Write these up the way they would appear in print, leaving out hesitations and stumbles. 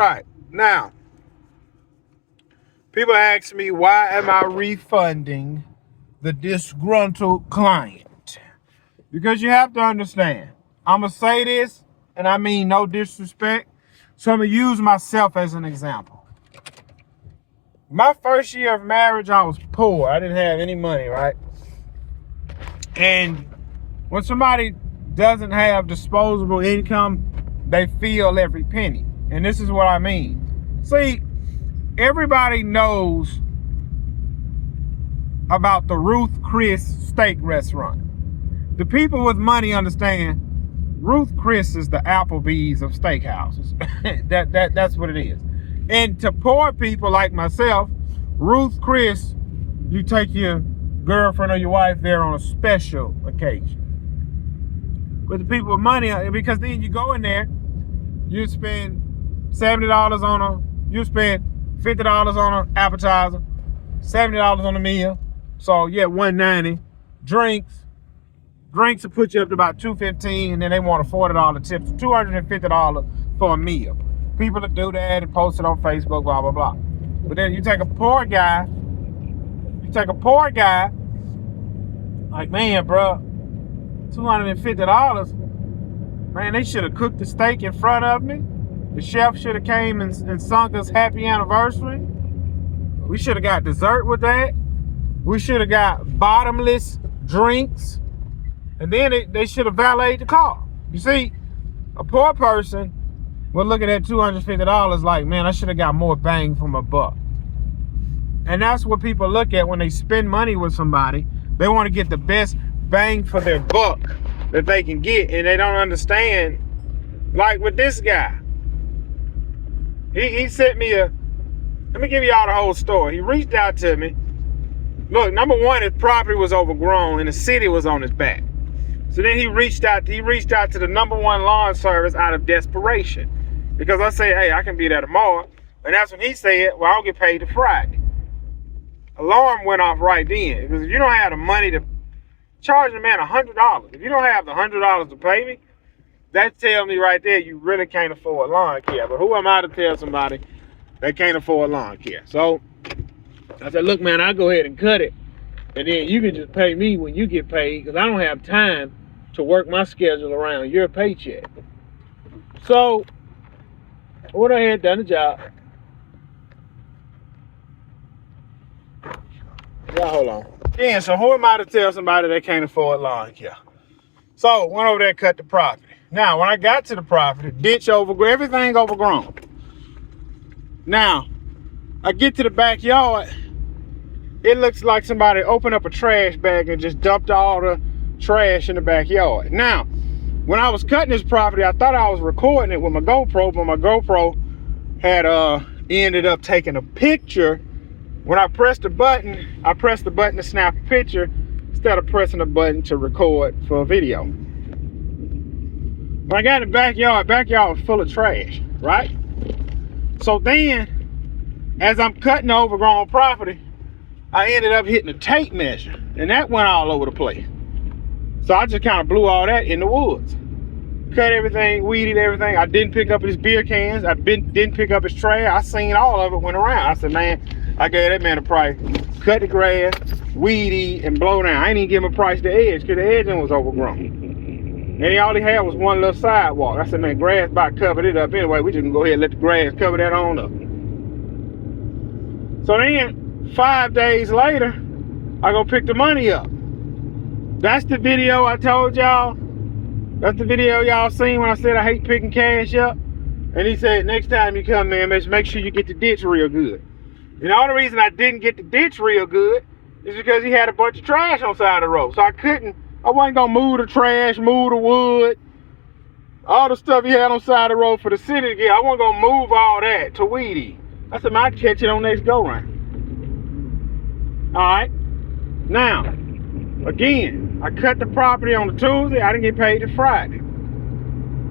right. Now, people ask me, why am I refunding the disgruntled client? Because you have to understand, I'm going to say this, and I mean no disrespect, so I'm going to use myself as an example. My first year of marriage, I was poor. I didn't have any money, right? And when somebody doesn't have disposable income, they feel every penny. And this is what I mean. See, everybody knows about the Ruth Chris steak restaurant. The people with money understand Ruth Chris is the Applebee's of steakhouses. That's what it is. And to poor people like myself, Ruth Chris, you take your girlfriend or your wife there on a special occasion. But the people with money, because then you go in there, you spend $70 you spend $50 on an appetizer, $70 on a meal. So yeah, $190. Drinks will put you up to about $215, and then they want a $40 tip, $250 for a meal. People that do that and post it on Facebook, blah, blah, blah. But then you take a poor guy, like, man, bro, $250, man, they should have cooked the steak in front of me. The chef should have came and sung us happy anniversary. We should have got dessert with that. We should have got bottomless drinks. And then they should have valeted the car. You see, a poor person will look at that $250 like, man, I should have got more bang for my buck. And that's what people look at when they spend money with somebody. They want to get the best bang for their buck that they can get, and they don't understand. Like with this guy, he sent me let me give y'all the whole story. He reached out to me. Look, number one, his property was overgrown and the city was on his back. So then he reached out to the number one lawn service out of desperation. Because I say, hey, I can be there tomorrow. And that's when he said, well, I don't get paid till Friday. Alarm went off right then. Because if you don't have the money to charge the man $100, if you don't have the $100 to pay me, that tells me right there you really can't afford lawn care. But who am I to tell somebody they can't afford lawn care? So I said, look, man, I'll go ahead and cut it. And then you can just pay me when you get paid, because I don't have time to work my schedule around your paycheck. So I went ahead, done the job. Yeah, hold on. Yeah, so who am I to tell somebody they can't afford lawn care? So went over there and cut the property. Now, when I got to the property, ditch overgrown, everything overgrown. Now, I get to the backyard, it looks like somebody opened up a trash bag and just dumped all the trash in the backyard. Now, when I was cutting this property, I thought I was recording it with my GoPro, but my GoPro had ended up taking a picture. When I pressed the button to snap a picture instead of pressing the button to record for a video. When I got in the backyard was full of trash, right? So then, as I'm cutting the overgrown property, I ended up hitting a tape measure, and that went all over the place. So I just kind of blew all that in the woods. Cut everything, weeded everything. I didn't pick up his beer cans. I didn't pick up his trash. I seen all of it went around. I said, man, I gave that man a price. Cut the grass, weed eat, and blow down. I ain't even give him a price to edge, because the edging was overgrown. And all he had was one little sidewalk. I said, man, grass about covered it up anyway. We just gonna go ahead and let the grass cover that on up. So then, 5 days later, I go pick the money up. That's the video I told y'all. That's the video y'all seen when I said I hate picking cash up. And he said, next time you come, man, make sure you get the ditch real good. And the only reason I didn't get the ditch real good is because he had a bunch of trash on the side of the road. So I wasn't gonna move the trash, move the wood, all the stuff he had on the side of the road for the city to get. I wasn't gonna move all that to weedy. I said, man, I'd catch it on next go round. All right. Now, again, I cut the property on the Tuesday. I didn't get paid till Friday.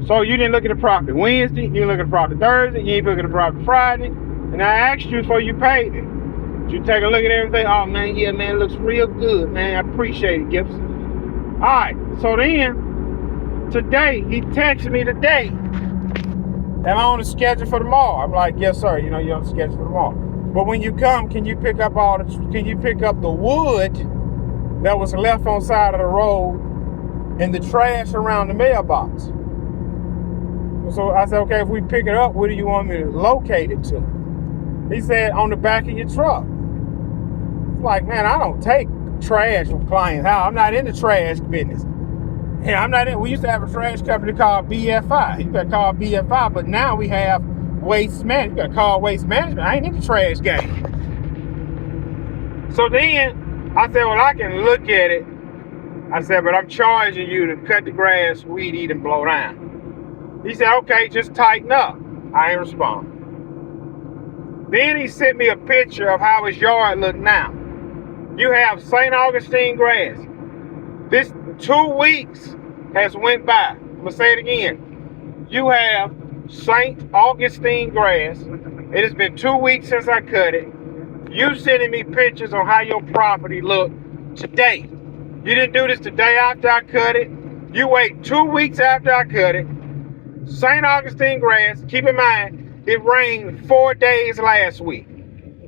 So you didn't look at the property Wednesday. You didn't look at the property Thursday. You didn't look at the property Friday. And I asked you before you paid it. You take a look at everything. Oh, man, yeah, man, it looks real good, man. I appreciate it, Gibson. All right. So then, today, he texted me today. am I on the schedule for tomorrow? I'm like, yes, sir. You know, you're on the schedule for tomorrow. But when you come, can you pick up the wood that was left on side of the road and the trash around the mailbox? So I said, okay, if we pick it up, where do you want me to locate it to? He said, on the back of your truck. It's like, man, I don't take trash from clients' house. I'm not in the trash business. Yeah, I'm not in. We used to have a trash company called BFI. You got to call BFI, but now we have waste management. You got to call waste management. I ain't in the trash game. So then I said, well, I can look at it. I said, but I'm charging you to cut the grass, weed eat, and blow down. He said, okay, just tighten up. I ain't respond. Then he sent me a picture of how his yard looked now. You have St. Augustine grass. This 2 weeks has went by. I'm going to say it again. You have St. Augustine grass. It has been 2 weeks since I cut it. You sending me pictures on how your property looked today. You didn't do this the day after I cut it. You wait 2 weeks after I cut it. St. Augustine grass, keep in mind, it rained 4 days last week.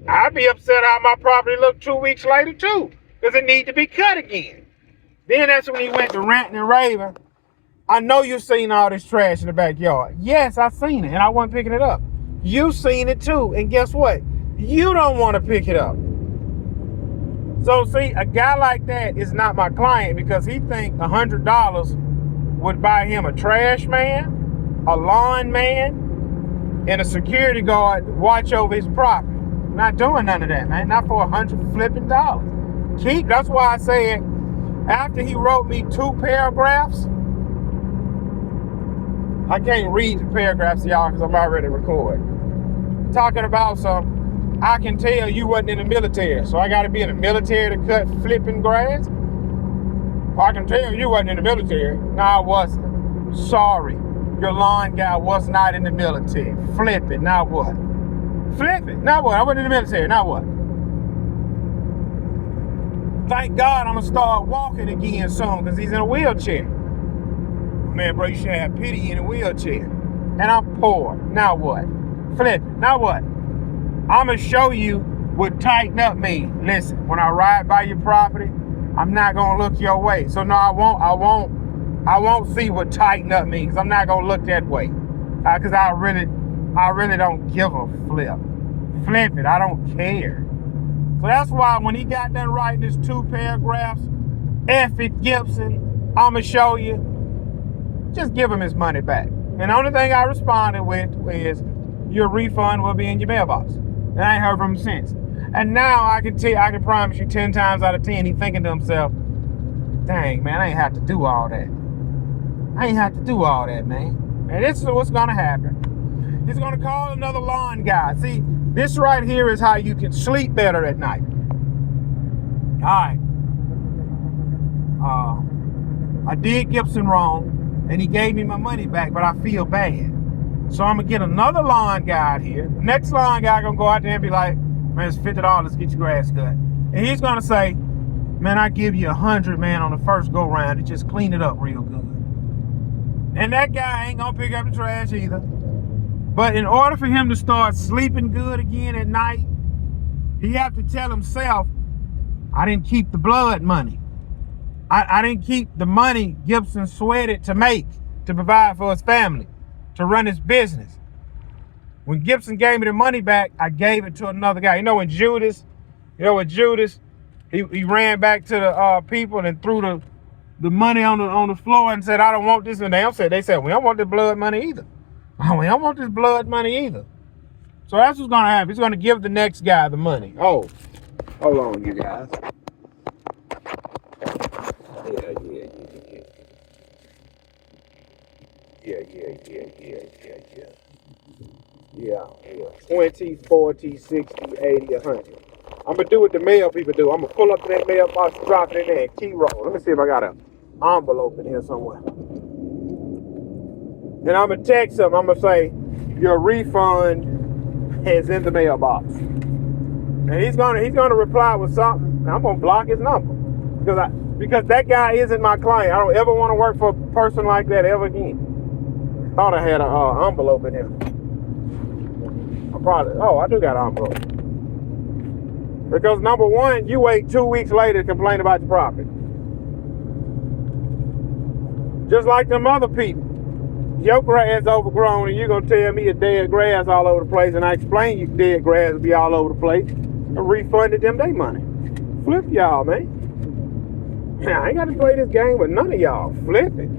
I'd be upset how my property looked 2 weeks later too, because it needs to be cut again. Then that's when he went to ranting and raving. I know you've seen all this trash in the backyard. Yes, I seen it, and I wasn't picking it up. You seen it too, and guess what? You don't want to pick it up. So see, a guy like that is not my client because he think $100 would buy him a trash man, a lawn man, and a security guard to watch over his property. Not doing none of that, man. Not for $100 flipping dollars. That's why I said, after he wrote me 2 paragraphs, I can't read the paragraphs to y'all because I'm already recording. Talking about I can tell you wasn't in the military, so I got to be in the military to cut flipping grass? I can tell you wasn't in the military. No, I wasn't. Sorry, your lawn guy was not in the military. Flip it, now what? Flip it, now what? I wasn't in the military, now what? Thank God I'm going to start walking again soon because he's in a wheelchair. Man, bro, you should have pity in a wheelchair. And I'm poor, now what? Flip it, now what? I'm going to show you what tighten up means. Listen, when I ride by your property, I'm not going to look your way. So no, I won't see what tighten up means. I'm not going to look that way. Because I really don't give a flip. Flip it, I don't care. So that's why when he got done writing his 2 paragraphs, F it, Gibson, I'm going to show you, just give him his money back. And the only thing I responded with is, your refund will be in your mailbox. And I ain't heard from him since. And now I can promise you 10 times out of 10, he's thinking to himself, dang, man, I ain't have to do all that. I ain't have to do all that, man. And this is what's going to happen. He's going to call another lawn guy. See, this right here is how you can sleep better at night. All right. I did Gibson wrong, and he gave me my money back, but I feel bad. So I'm going to get another lawn guy out here. The next lawn guy going to go out there and be like, man, it's $50, get your grass cut. And he's going to say, man, I give you $100, man, on the first go round to just clean it up real good. And that guy ain't going to pick up the trash either. But in order for him to start sleeping good again at night, he have to tell himself, I didn't keep the blood money. I didn't keep the money Gibson sweated to make, to provide for his family, to run his business. When Gibson gave me the money back, I gave it to another guy. You know when Judas, he ran back to the people and threw the money on the floor and said, I don't want this. And they said, we don't want this blood money either. We don't want this blood money either. So that's what's going to happen. He's going to give the next guy the money. Oh, hold on, you guys. Yeah. 20, 40, 60, 80, 100. I'm going to do what the mail people do. I'm going to pull up to that mailbox, drop it in there, and key roll. Let me see if I got an envelope in here somewhere. And I'm going to text him. I'm going to say, your refund is in the mailbox. And he's going to reply with something. And I'm going to block his number. Because that guy isn't my client. I don't ever want to work for a person like that ever again. Thought I had an envelope in here. I do got an envelope. Because number one, you wait 2 weeks later to complain about your property. Just like them other people. Your grass overgrown and you're going to tell me a dead grass all over the place, and I explain you dead grass will be all over the place, and refunded them their money. Flip y'all, man. I ain't got to play this game with none of y'all. Flip it.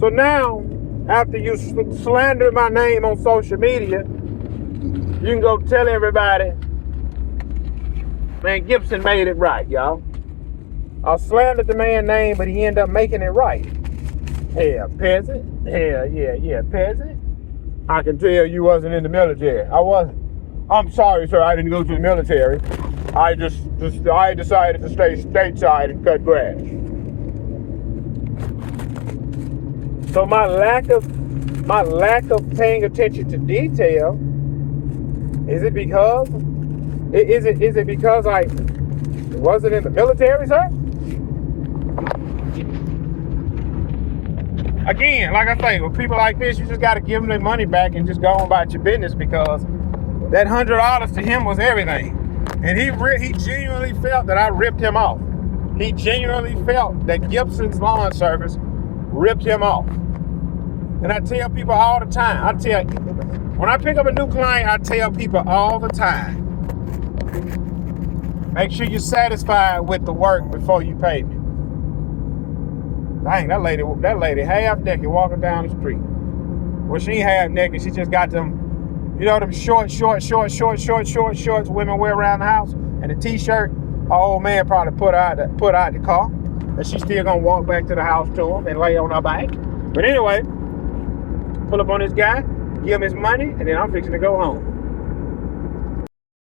So now, after you slander my name on social media, you can go tell everybody, man, Gibson made it right, y'all. I slandered the man's name, but he ended up making it right. Hell, peasant. Hell, yeah, peasant. I can tell you wasn't in the military. I wasn't. I'm sorry, sir, I didn't go to the military. I decided to stay stateside and cut grass. So my lack of paying attention to detail, is it because I wasn't in the military, sir? Again, like I say, with people like this, you just got to give them their money back and just go on about your business, because that $100 to him was everything. And he genuinely felt that I ripped him off. He genuinely felt that Gibson's Lawn Service ripped him off. And I tell people all the time, when I pick up a new client, I tell people all the time, make sure you're satisfied with the work before you pay me. Dang, that lady half naked walking down the street. Well, she ain't half naked. She just got them, them short shorts women wear around the house, and a t-shirt. Her old man probably put out the car, and she's still gonna walk back to the house to him and lay on her back. But anyway, pull up on this guy, give him his money, and then I'm fixing to go home.